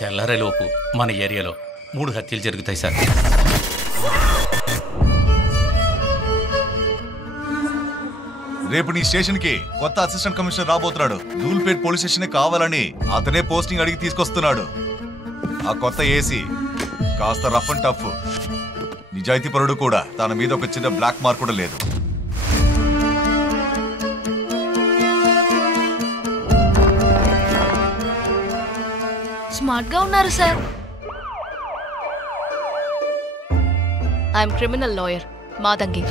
తెల్లారేలోపు మన ఏరియాలో 3 హత్యలు జరుగుతాయి సార్. రేపు నీ స్టేషన్ కి కొత్త అసిస్టెంట్ కమిషనర్ రాబోతున్నాడు. ధూల్పేట్ పోలీస్ స్టేషన్ కావాలని అతనే పోస్టింగ్ అడిగి తీసుకొస్తున్నాడు. ఆ కొత్త ఏసీ కాస్త రఫ్ అండ్ టఫ్, నిజాయితీ పరుడు కూడా. తన మీద ఒక చిన్న బ్లాక్ మార్క్ కూడా లేదు. స్మార్ట్ గా ఉన్నారు sir. I'm criminal lawyer Madangi.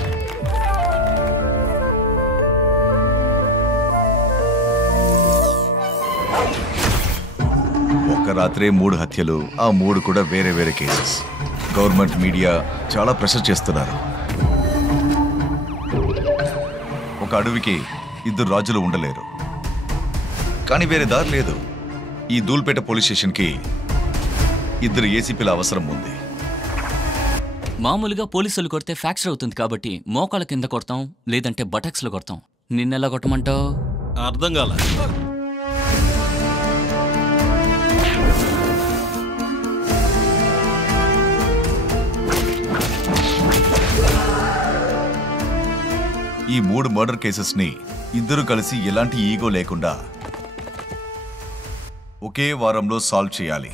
ఒక్క రాత్రే 3 హత్యలు, ఆ 3 కూడా వేరే వేరే కేసెస్. గవర్నమెంట్ మీడియా చాలా ప్రెషర్ చేస్తున్నారు. ఒక అడవికి 2 రాజులు ఉండలేరు, కానీ వేరే దారి లేదు. ఈ ధూల్పేట పోలీస్ స్టేషన్కి 2 ఏసీపీల అవసరం ఉంది. మామూలుగా పోలీసులు కొడితే ఫ్రాక్చర్ అవుతుంది కాబట్టి మోకాళ్ళ కింద కొడతాం, లేదంటే బటక్స్లో కొడతాం. నిన్నెలా కొట్టమంటావు? అర్థం కాల. ఈ 3 మర్డర్ కేసెస్ ని 2 కలిసి ఎలాంటి ఈగో లేకుండా ఒకే వారంలో సాల్వ్ చేయాలి.